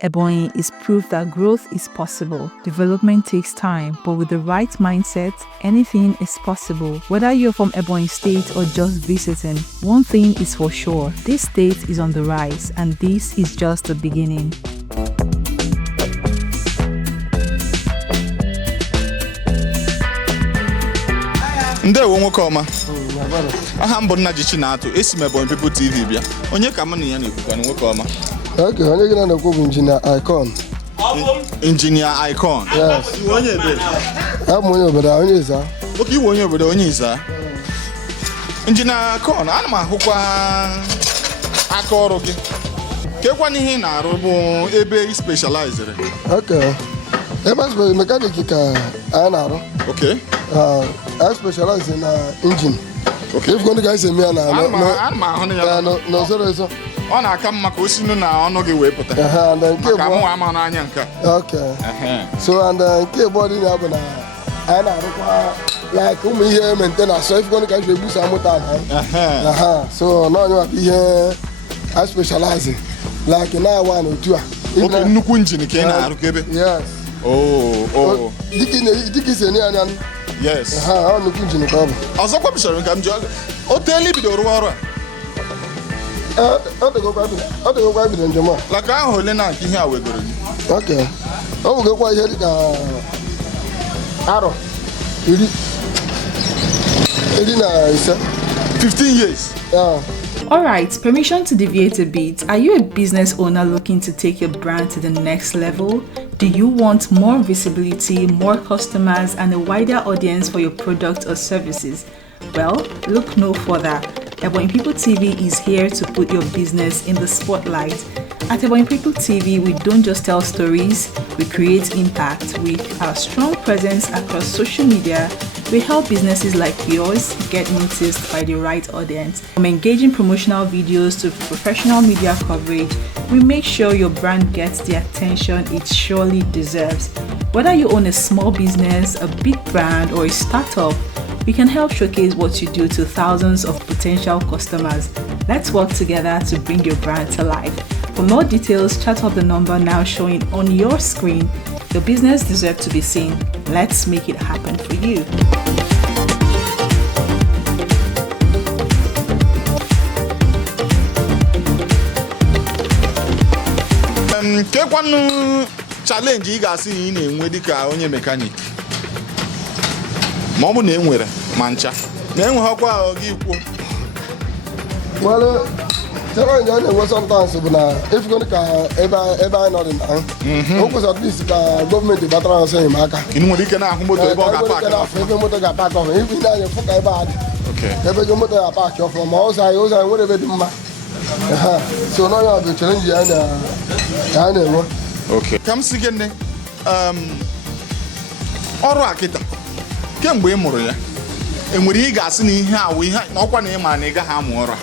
Ebonyi is proof that growth is possible. Development takes time, but with the right mindset, anything is possible. Whether you're from Ebonyi State or just visiting, one thing is for sure, this state is on the rise, and this is just the beginning. Ndewo nwoke ọma. Aha mbụ nna Jichi na-atụ esi m Ebonyi People TV bịa. Onye ka m na ya na-ekwukwa nwoke ọma? Okay, onye gị na-ekwu bụ Engineer Icon. Engineer Icon. Yes. Onye ebe? Abụ onye obodo onye Ịza. Oke iwe onye obodo onye Ịza. Engineer Icon, ana m ahụkwa aka ọrụ gị. Kekwa n'ihe ị na-arụ bụ ebe ị specialized. Okay. Ebe mechanic ka anyị na-arụ. Okay. I specialize in engine. Okay. If going guys me na no so. Ọ na-aka mma ka o si na ọnụ gị wee pụta. And nke bụ mụ ama n'anya nke. Okay. So and nke body na bụ na anyị na-arụkwa like ụmụ ihe maintenance. So if going guys we use motor na. So no onye ihe I specialize like na one or two. Okay, nnukwu engine ka ị na-arụ kebe. Yes. Oh. Diki se ni anya. Yes. Ọ nnukwu engine ka ọ bụ. Ọzọkwa bishọrọ nke m jụọ gị. O teela ibido rụọ ọrụ a? Ọ dịgokwa ibido njem a. Laka ahụ ole na nke ihe a wegoro gị? Okay. Ọ bụgokwa ihe dịka arọ iri na ise. 15 years. Yeah. Alright, permission to deviate a bit. Are you a business owner looking to take your brand to the next level? Do you want more visibility, more customers, and a wider audience for your product or services? Well, look no further. Ebonyi People TV is here to put your business in the spotlight. At Ebonyi People TV, we don't just tell stories, we create impact. With our strong presence across social media, we help businesses like yours get noticed by the right audience. From engaging promotional videos to professional media coverage, we make sure your brand gets the attention it surely deserves. Whether you own a small business, a big brand, or a startup, we can help showcase what you do to thousands of potential customers. Let's work together to bring your brand to life. For more details, chat up the number now showing on your screen. Your business deserves to be seen. Let's make it happen for you. Kekwanụ challenge ị ga-asị ị na-enwe dịka onye mekanik? Ma ọ bụ na enwere ma ncha. Na enweghịkwa gị ikwu. Well, challenge I know sometimes bụ na if going ka ebe anyị nọ dị na. O kwesịrị at least ka gọọmenti batara ọsọ enyemaka. Ị nwere ike na-ahụ moto ebe ọ ga-apaki. Ebe moto ga-apaki ọfụma. Ibi ndị anyị fụ ka ebe a dị. Okay. Ebe moto ga-apaki ọfụma ma ụzọ anyị nwere ebe dị mma. So no ya bụ challenge ya na-enwe. Okay. Ka m si gị nne, ọrụ a kịta kemgbe ị mụrụ ya, enwere ị ga-asị na ihe awụ ihe ọkwa na ị ma na ị gaghị amụ ọrụ a,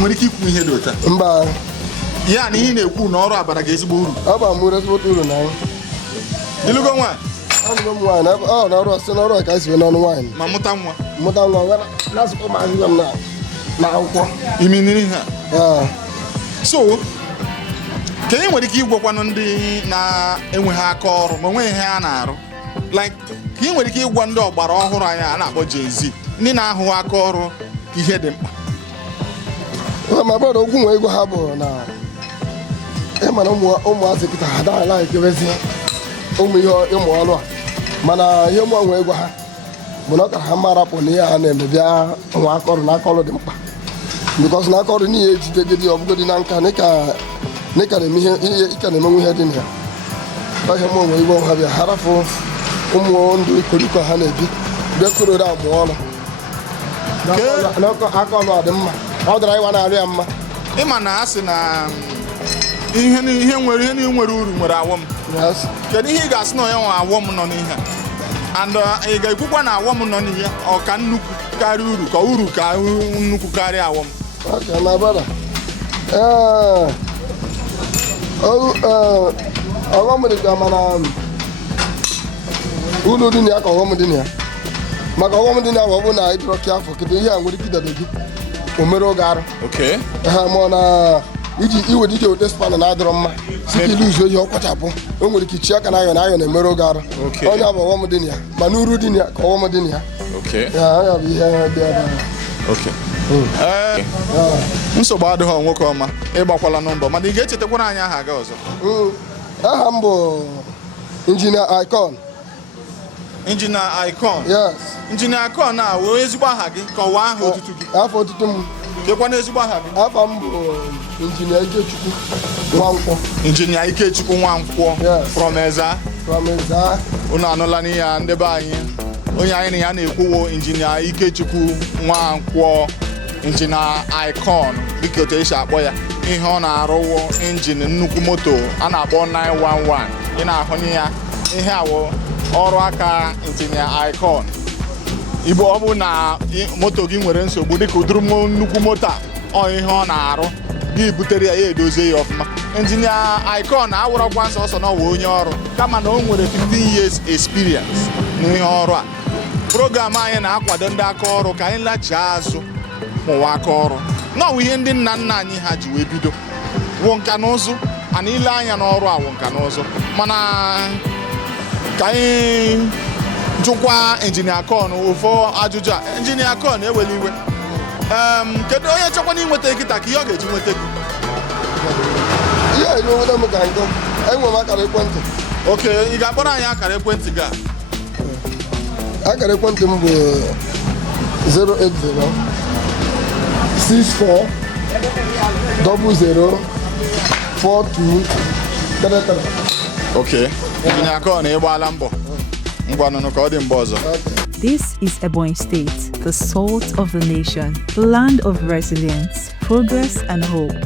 nwere ike ikwu ihe dị ụta? Mba. Ya na ihe na-ekwu na ọrụ a bara gị ezigbo uru. Ọ bara m ezigbo uru na anyị. Ịlụgo nwaanyị? Alụgo m nwaanyị. Ọ na ọrụ site n'ọrụ ka anyị si wee n'ọnụ nwaanyị. Ma mụta nwa? Mụta nwa na-asụkwa m azụzụ m na akwụkwọ. Imi nri ha? So, ka ị nwere ike ịgwakwanụ ndị na-enweghị aka ọrụ ma onweghị ihe a na-arụ, like ka ị nwere ike ịgwa ndị ọgbara ọhụrụ anyị a na-akpọ Gen Z, ndị na-ahụ aka ọrụ ihe dị mkpa? Ma bụrụ okwu nwe ego ha bụ na ịmana ụmụazị kịta ha dara ekebezi ụmụ ihe ịmụ ọrụ a, mana ihe ụmụ nwe ego ha bụ na ọ kara ha marapụ na ihe ha na-eme bịa nwa aka ọrụ na aka ọrụ dị mkpa, because na aka ọrụ n'ihe ejidegede ọbụgodị na nka n'ịka na-emenwe ihe dị na ya. Ihe ụmụ nwe ego ha bịa ha rapụ ụmụ ndụ ikoriko ha na-ebi bịa kororo amụ ọrụ aka ọrụ a dị mma. Ọ dara ịwa na-arịa mma. Ịma na asị na ihe nwere uru nwere awọm. Kedu ihe ị ga-asị na onye nwe awọm nọ n'ihe a? And ị ga-ekwukwa na awọm nọ n'ihe ọ ka nnukwu karịa uru ka uru ka nnukwu karịa awọm? Okay, my brother. Ọghọm dị ka mana uru dị na ya ka ọghọm dị na ya. Maka ọghọm dị na ya ọ bụ na ịdịrọ ka afọ kedu ihe a nwere ike idebe gị o mere oge arụ. Okay. iji iwere ije weta spana na-adịrọ mma site iluzu oyi ọkwachapụ o nwere ike ichi aka na ayọ na-emerụ oge arụ onye bụ ọghọm dị na ya ma n'uru dị na ya ka ọghọm dị na ya ya bụ ihe dị ebe nsogbu adịghị nwoke ọma ịgbakwala nọmba mana ị ga-echetakwara anyị aha gị ọzọ. Aha m bụ Injinia Icon. Injinia Icon? Yes. Injinia Icon a wee ezigbo aha gị kọwaa aha otutu gị. Afọ otutu m. Kekwana ezigbo aha gị? Afa m bụ Injinia Ikechukwu Nwankwọ. Injinia Ikechukwu Nwankwọ. Yes. From Eza? From Eza. Unu anụla n'ihe a ndị be anyị. Onye anyị na ya na-ekwuwo Injinia Ikechukwu Nwankwọ. Injinia Icon dịka otu esi akpọ ya. Ihe ọ na-arụwo injin nnukwu moto a na-akpọ 911. Ị na-ahụnye ya ihe awụ ọrụ aka Injinia Icon. Igbo ọ bụ na moto gị nwere nsogbu dịka ụdịrị nnukwu moto ọ ihe ọ na-arụ gị butere ya edozie ya ọfụma. Injinia Icon awụrọkwa nsọsọ na ọwụ onye ọrụ kama na o nwere 15 years experience n'ihe ọrụ a. Program anyị na-akwado ndị aka ọrụ ka anyị laghachi azụ mụwa aka ọrụ n'ọwụ ihe ndị nna nna anyị ha ji wee bido wụ nka na ụzụ ana ile anya n'ọrụ a wụ nka na ụzụ mana ka anyị jụkwa Injinia Icon ụfọ ajụjụ a. Injinia Icon ewela iwe kedu onye chọkwa na inweta nkịta ka ihe ọ ga-eji nweta gị? Ihe enye nweta m ka nkọ enwere m akara ekwentị. Oke, ị ga-akpọrọ anyị akara ekwentị gị a? Akara ekwentị m bụ 080 64 00 42 33. Okay. Injinia Icon ịgbaala mbọ. Ngwanụnụ ka ọ dị mgbe ọzọ. This is Ebonyi State, the salt of the nation, the land of resilience, progress and hope.